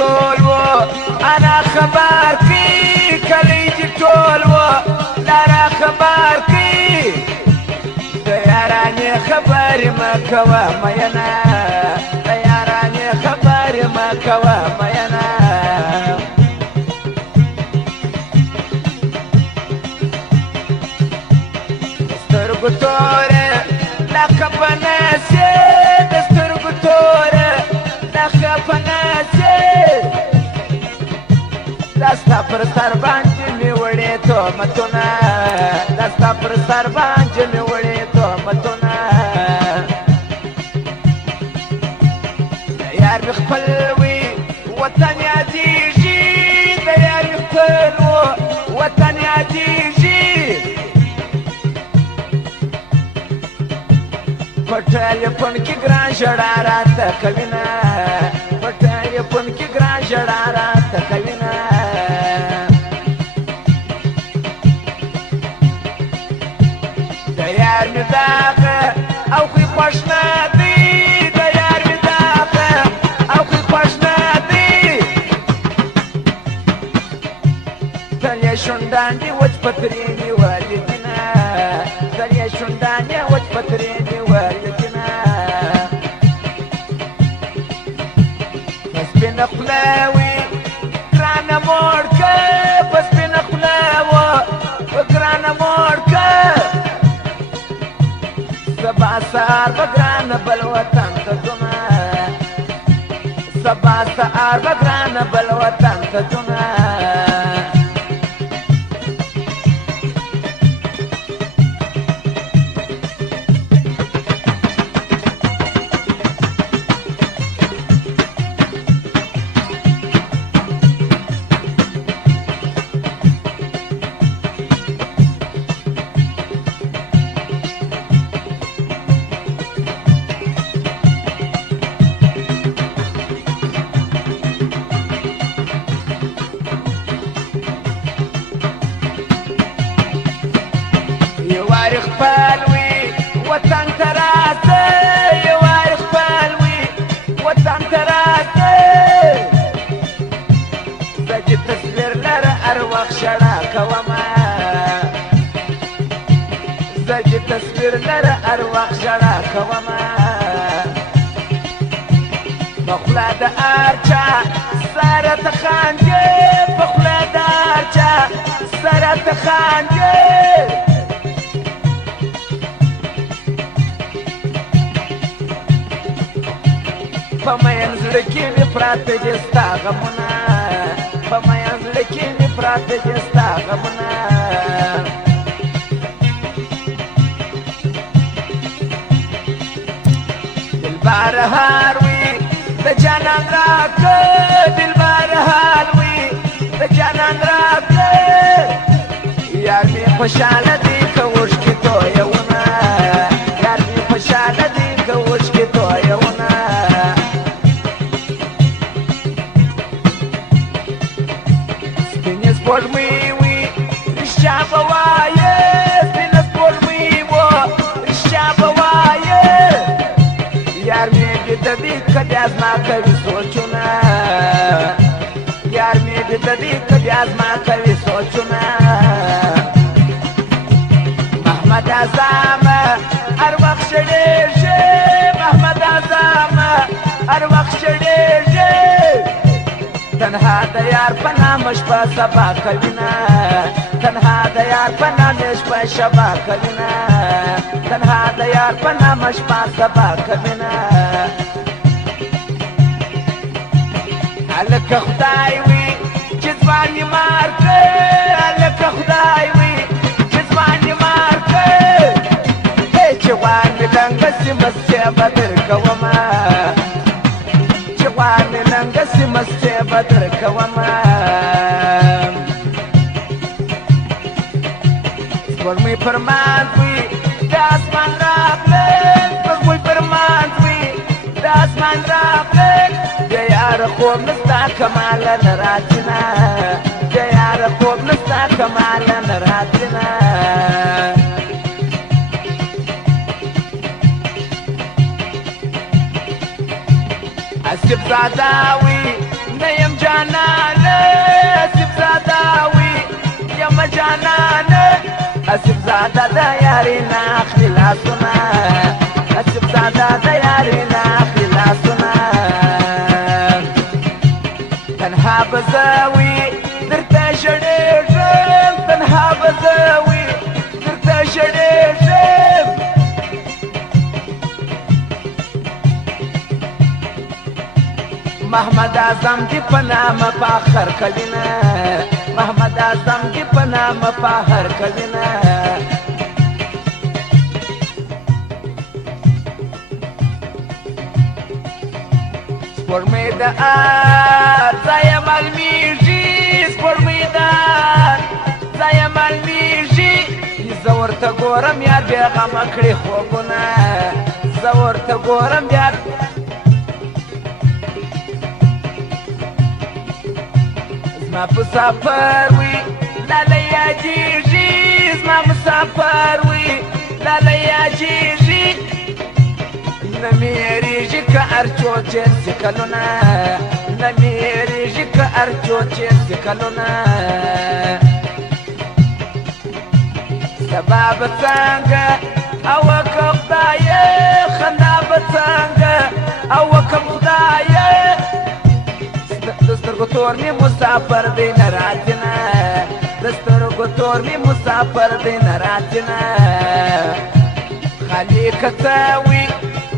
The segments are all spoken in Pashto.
ټول و انا خبر کی کلیجی ټول و لارا خبر کی د یارانې خبرې مه کوه میینه د یارانې خبرې مه کوه میینه د سترګو توره لکه په نسې د سترګو توره لکه په نسې دا ستا پر سر باندې مې وړې تهمتونه دا ستا پر سر باندې مې وړې تهمتونه د یار مې خپل وي وطن یادېږي د یار مې خپل و وطن یادېږي په ټلیفون کې ګران ژړا راته کوینه په ټلیفون کې ګران ژړا راته کوینه د یار مې داغه او خوی خوښ نه دی د یار مې داغه او خوی خوښ نه دی تل یې شونډان دي وچ پترې نیولې دینه تل یې شونډان دي وچ پترې نیولې دینه په سپینه خوله وي ګرانه موړ که په سپینه خوله وه په ګرانه موړ که سبا سهار به ګرانه بل وطن ته ځمه سبا سهار به ګرانه بل وطن ته ځمه یواری خپل وي وطن ته راځه یواری خپل وي وطن ته راځه زه چې تصویر لره هر وخت ژړا کومه زه چې تصویر لره هر وخت ژړا کومه په خوله د هر چا سره ته خاندې په خوله د هر چا سره ته خاندې په مین زړه کې مې پراته دي ستا غمونه په مین زړه کې مې پراته دي ستا غمونه دلبر هار وي د جانان راکه دلبر هار وي د جانان راکه یار مې خوشحاله دي که اوښکې تویونه یار مې خوشحاله دي که اوښکې تویونه سپوږمۍ وي رښتیا به وایه سپینه سپوږمۍ وه رښتیا به وایه یار مې بیده دي که بیا زما کوي سوچونه یار مې بیده دي که بیا زما کوي سوچونه محمد اعظمه هر وخت ژړېږي محمد اعظمه هر وخت ژړېږي تنها د یار په نامه شپه سبا کوینه تنها د یار په نامه شپه شبا کوینه تنها د یار په نامه شپه سبا کوینه هلکه خدای وي چې ځوان یې مار که هلکه خدای وي چې ځوان یې مار که چې غوان مې لنګه سي مستې به درکومه چې غوان مې لنګه سي مستې به درکومه سپوږمۍ پر مانځ وي د اسمان راغله سپوږمۍ پر مانځ وي د اسمان راغله د یاره خوب نستا کماله نه راځي نه د یاره خوب نستا کماله نه راځي نه اسف زاده وي نه یم جانانه اسف زاده وي یم جانانه اسف زاده د یاري نه اخلي لاسونه اسف زاده د یاري نه اخلي لاسونه تنها به زه وي درته ژړېږم تنها به زه وي درته ژړېږم محمد اعظم دی په نامه فخر کوي نه محمد اعظم دی په نامه فخر کوي نه سپوږمۍ د ار ځایه معلومیږي سپوږمۍ د ار ځایه معلومیږي زه ورته ګورم یار بېغمه کړي خوبونه زه ورته ګورم یار زما مسافر وي لاله یادېږي زما مسافر وي لاله یادېږي نه مې هېرېږي که هر څو تېر سي کلونه نه مې هېرېږي که هر څو تېر سي کلونه سبا به څنګه او که خدایه خندا به څنګه او که خدایه د سترګو تور مې مسافر دی نه راځي نه د سترګو تور مې مسافر دی نه راځي نه خالي که څه وي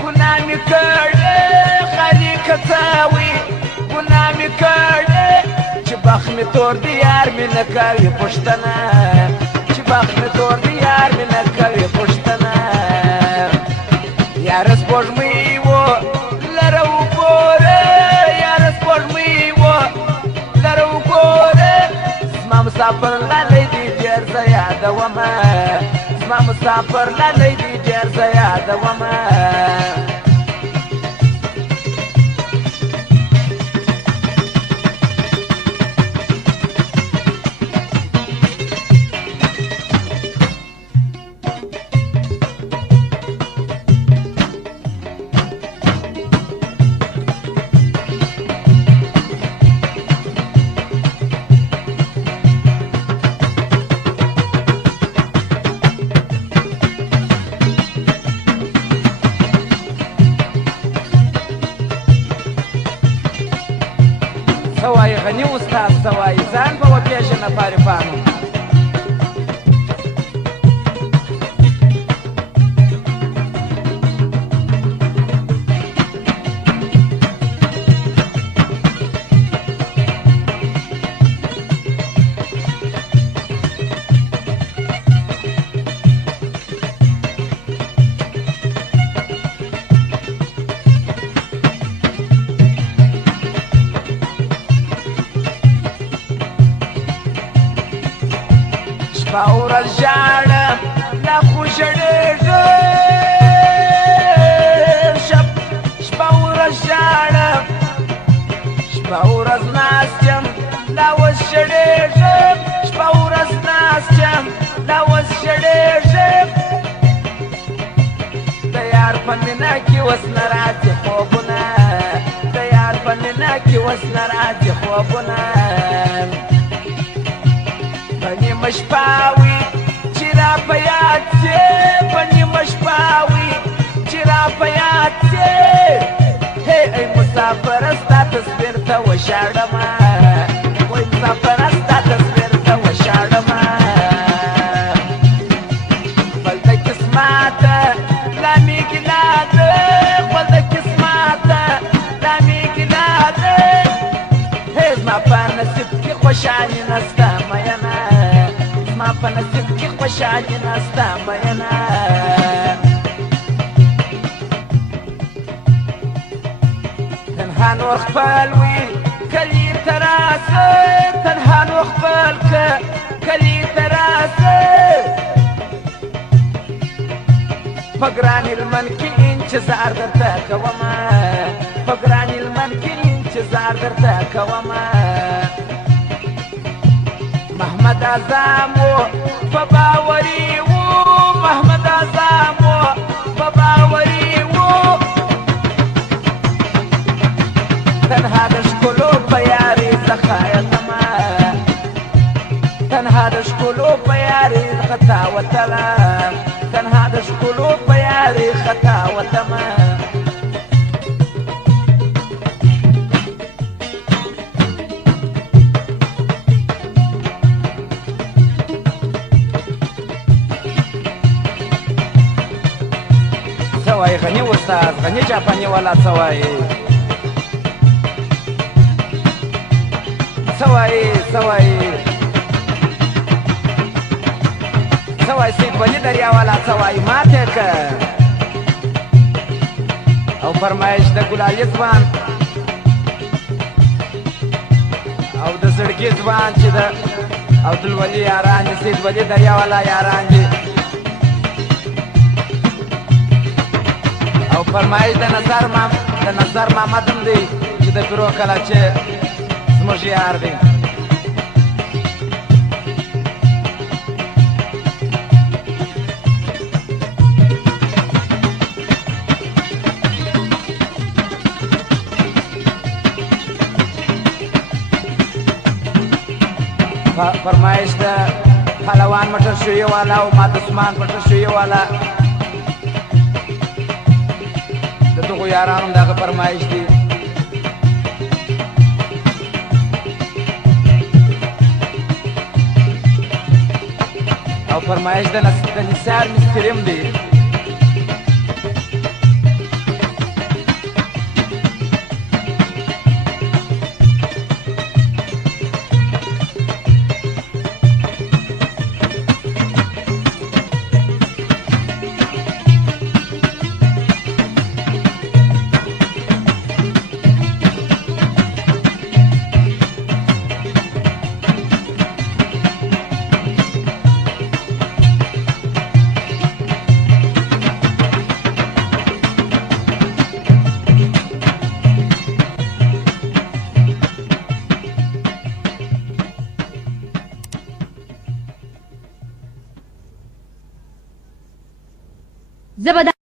ګناه مې کړې خالي که څه وي ګناه مې کړې چې بخت مې تور دی یار مې نه کوي پوښتنه چې بخت مې تور دی یار مې نه کوي پوښتنه یاره سپوږمۍ و لره وګوره یاره سپوږمۍ و لره وګوره زما مسافر لالی دی ډېر زه یادومه زما مسافر لالی دی ډېر زه یادومه سوای غنی استاد سوای ځان به وپېژنه فارفانو شپه ورځ ژاړم لا خو ژړېږم شپه ورځ ژاړم شپه ورځ ناست یم لا اوس ژړېږم شپه ورځ ناست یم لا اوس ژړېږم د یار په مینه کې اوس نه راځي خوبونه د یار په مینه کې اوس نه راځي خوبونه په نیمه شپه وي چې را په یاد سې په نیمه شپه وي چې را په یاد سې هی ای مسافره ستا تصویر ته وشاړمه وای مسافره ستا تصویر ته وشاړمه خپل د قسمته لا مې ګیله ده خپل د قسمته لا مې ګیله ده هی زما په نصیب کې خوشحالي نسته مینه زما په نصیب کې خوشحالي نسته مینه تنها نور خپل وي کلي ته راسه تنها نور خپل که کلي ته راسه په ګران هلمند کې انتظار درته کومه په ګران هلمند کې انتظار درته کومه محمد اعظم و په باوري و محمد اعظم و په باوري و تنها د ښکلو په یاري وتلا تنها د ښکلو په یاري خطا وتمه څه وایي غني استاد غني جاپاني والا څه وایي څه وایي سید ولی دریا والا څه وایي ماته که او فرمایش د ګلالي ځوان او د زړګي ځوان چې د عبدالولي یاران دي سید ولی دریا والا یاران دي او فرمایش د نظر محمد هم دی چې د پیرو کله چې زموږ یار دی فرمایش د پهلوان موټر شویې والا او مات عثمان موټر شویې والا د دغو یارانو دغه فرمایش دی او فرمایش د نثار مستري هم دی زبده